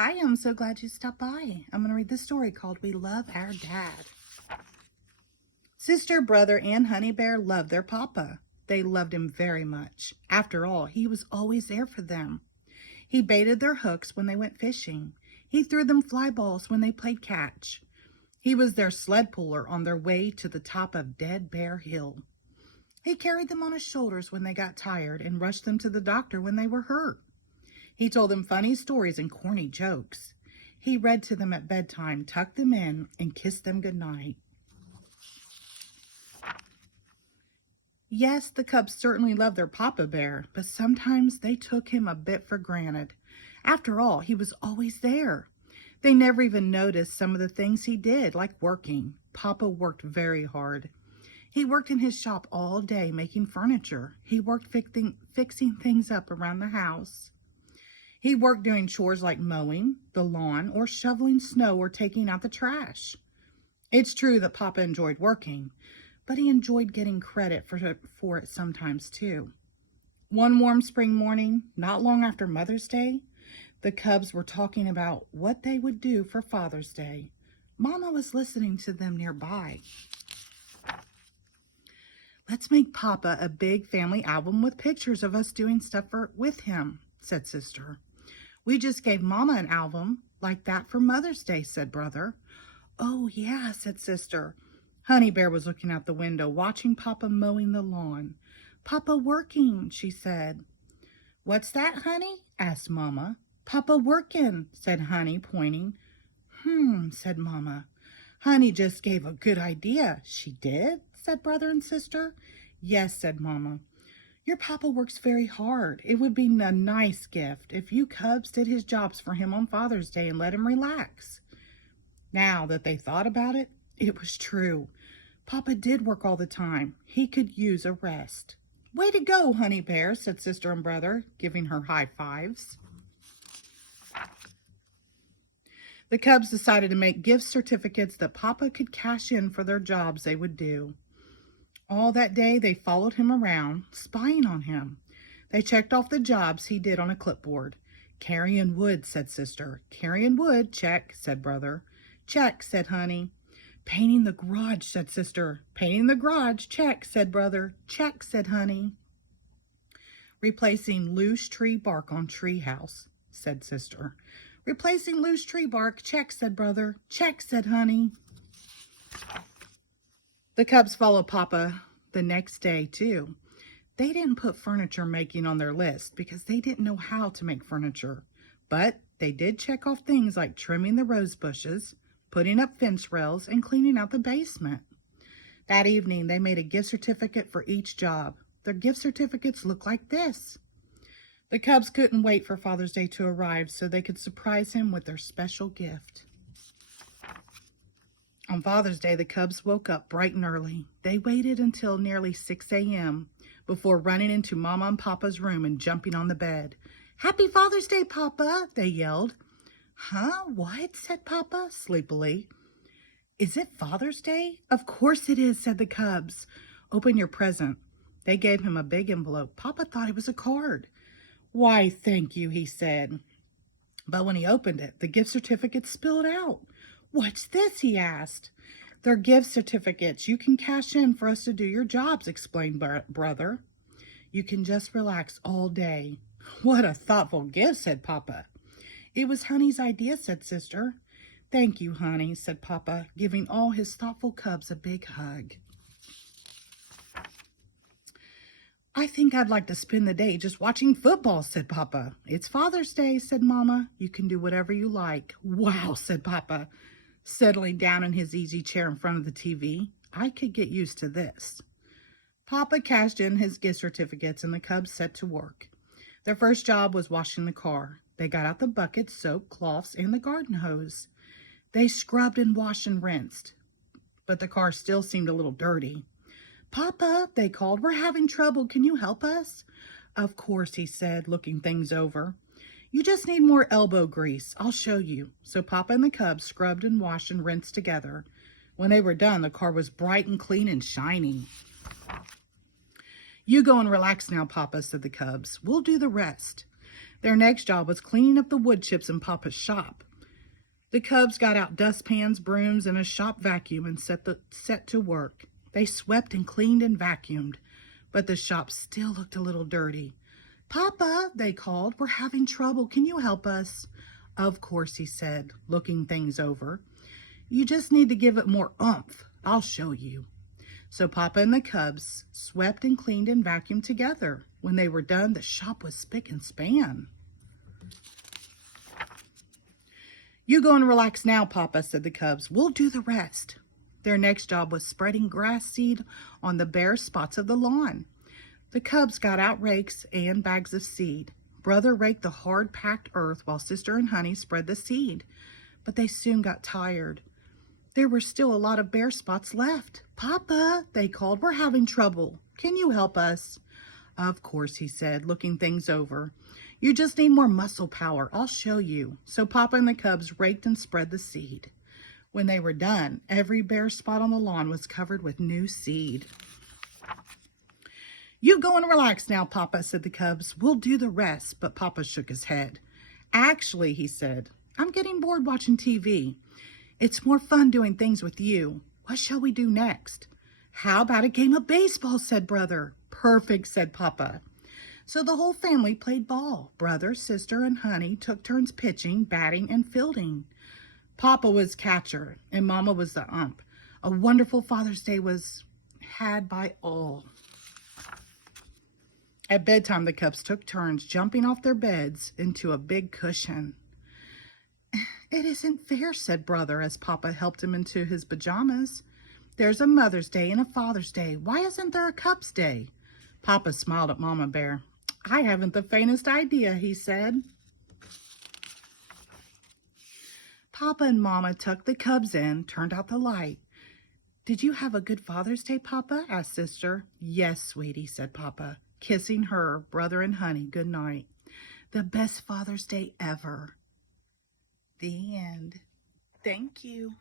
Hi, I'm so glad you stopped by. I'm going to read this story called We Love Our Dad. Sister, brother, and Honey Bear loved their papa. They loved him very much. After all, he was always there for them. He baited their hooks when they went fishing. He threw them fly balls when they played catch. He was their sled puller on their way to the top of Dead Bear Hill. He carried them on his shoulders when they got tired and rushed them to the doctor when they were hurt. He told them funny stories and corny jokes. He read to them at bedtime, tucked them in, and kissed them goodnight. Yes, the cubs certainly loved their Papa Bear, but sometimes they took him a bit for granted. After all, he was always there. They never even noticed some of the things he did, like working. Papa worked very hard. He worked in his shop all day making furniture. He worked fixing things up around the house. He worked doing chores like mowing the lawn or shoveling snow or taking out the trash. It's true that Papa enjoyed working, but he enjoyed getting credit for it sometimes too. One warm spring morning, not long after Mother's Day, the cubs were talking about what they would do for Father's Day. Mama was listening to them nearby. Let's make Papa a big family album with pictures of us doing stuff with him, said Sister. We just gave Mama an album like that for Mother's Day, said Brother. Oh, yeah, said Sister. Honey Bear was looking out the window, watching Papa mowing the lawn. Papa working, she said. What's that, honey? Asked Mama. Papa working, said Honey, pointing. Said Mama. Honey just gave a good idea. She did, said Brother and Sister. Yes, said Mama. Your papa works very hard. It would be a nice gift if you cubs did his jobs for him on Father's Day and let him relax. Now that they thought about it, it was true. Papa did work all the time. He could use a rest. Way to go, Honey Bear, said Sister and Brother, giving her high fives. The cubs decided to make gift certificates that Papa could cash in for their jobs they would do. All that day, they followed him around, spying on him. They checked off the jobs he did on a clipboard. Carrying wood, said Sister. Carrying wood, check, said Brother. Check, said Honey. Painting the garage, said Sister. Painting the garage, check, said Brother. Check, said Honey. Replacing loose tree bark on tree house, said Sister. Replacing loose tree bark, check, said Brother. Check, said Honey. The cubs followed Papa the next day, too. They didn't put furniture making on their list because they didn't know how to make furniture. But they did check off things like trimming the rose bushes, putting up fence rails, and cleaning out the basement. That evening, they made a gift certificate for each job. Their gift certificates looked like this. The cubs couldn't wait for Father's Day to arrive so they could surprise him with their special gift. On Father's Day, the cubs woke up bright and early. They waited until nearly 6 a.m. before running into Mama and Papa's room and jumping on the bed. Happy Father's Day, Papa, they yelled. Huh? What? Said Papa sleepily. Is it Father's Day? Of course it is, said the cubs. Open your present. They gave him a big envelope. Papa thought it was a card. Why, thank you, he said. But when he opened it, the gift certificate spilled out. What's this? He asked. They're gift certificates. You can cash in for us to do your jobs, explained Brother. You can just relax all day. What a thoughtful gift, said Papa. It was Honey's idea, said Sister. Thank you, Honey, said Papa, giving all his thoughtful cubs a big hug. I think I'd like to spend the day just watching football, said Papa. It's Father's Day, said Mama. You can do whatever you like. Wow, said Papa, settling down in his easy chair in front of the TV. I could get used to this. Papa cashed in his gift certificates and the cubs set to work. Their first job was washing the car. They got out the buckets, soap, cloths, and the garden hose. They scrubbed and washed and rinsed, but the car still seemed a little dirty. Papa, they called, we're having trouble. Can you help us? Of course, he said, looking things over. You just need more elbow grease. I'll show you. So Papa and the cubs scrubbed and washed and rinsed together. When they were done, the car was bright and clean and shiny. You go and relax now, Papa, said the cubs. We'll do the rest. Their next job was cleaning up the wood chips in Papa's shop. The cubs got out dustpans, brooms, and a shop vacuum and set to work. They swept and cleaned and vacuumed, but the shop still looked a little dirty. "Papa," they called, "we're having trouble. Can you help us?" "Of course," he said, looking things over. "You just need to give it more oomph. I'll show you." So Papa and the cubs swept and cleaned and vacuumed together. When they were done, the shop was spick and span. "You go and relax now, Papa," said the cubs. "We'll do the rest." Their next job was spreading grass seed on the bare spots of the lawn. The cubs got out rakes and bags of seed. Brother raked the hard-packed earth while Sister and Honey spread the seed. But they soon got tired. There were still a lot of bare spots left. "Papa," they called, "we're having trouble. Can you help us?" "Of course," he said, looking things over. "You just need more muscle power. I'll show you." So Papa and the cubs raked and spread the seed. When they were done, every bare spot on the lawn was covered with new seed. "You go and relax now, Papa," said the cubs. "We'll do the rest." But Papa shook his head. "Actually," he said, "I'm getting bored watching TV. It's more fun doing things with you. What shall we do next?" "How about a game of baseball?" said Brother. "Perfect," said Papa. So the whole family played ball. Brother, Sister, and Honey took turns pitching, batting, and fielding. Papa was catcher, and Mama was the ump. A wonderful Father's Day was had by all. At bedtime, the cubs took turns jumping off their beds into a big cushion. "It isn't fair," said Brother as Papa helped him into his pajamas. "There's a Mother's Day and a Father's Day. Why isn't there a Cubs Day?" Papa smiled at Mama Bear. "I haven't the faintest idea," he said. Papa and Mama tucked the cubs in, turned out the light. "Did you have a good Father's Day, Papa?" asked Sister. "Yes, sweetie," said Papa, kissing her, Brother, and Honey good night. "The best Father's Day ever." The end. Thank you.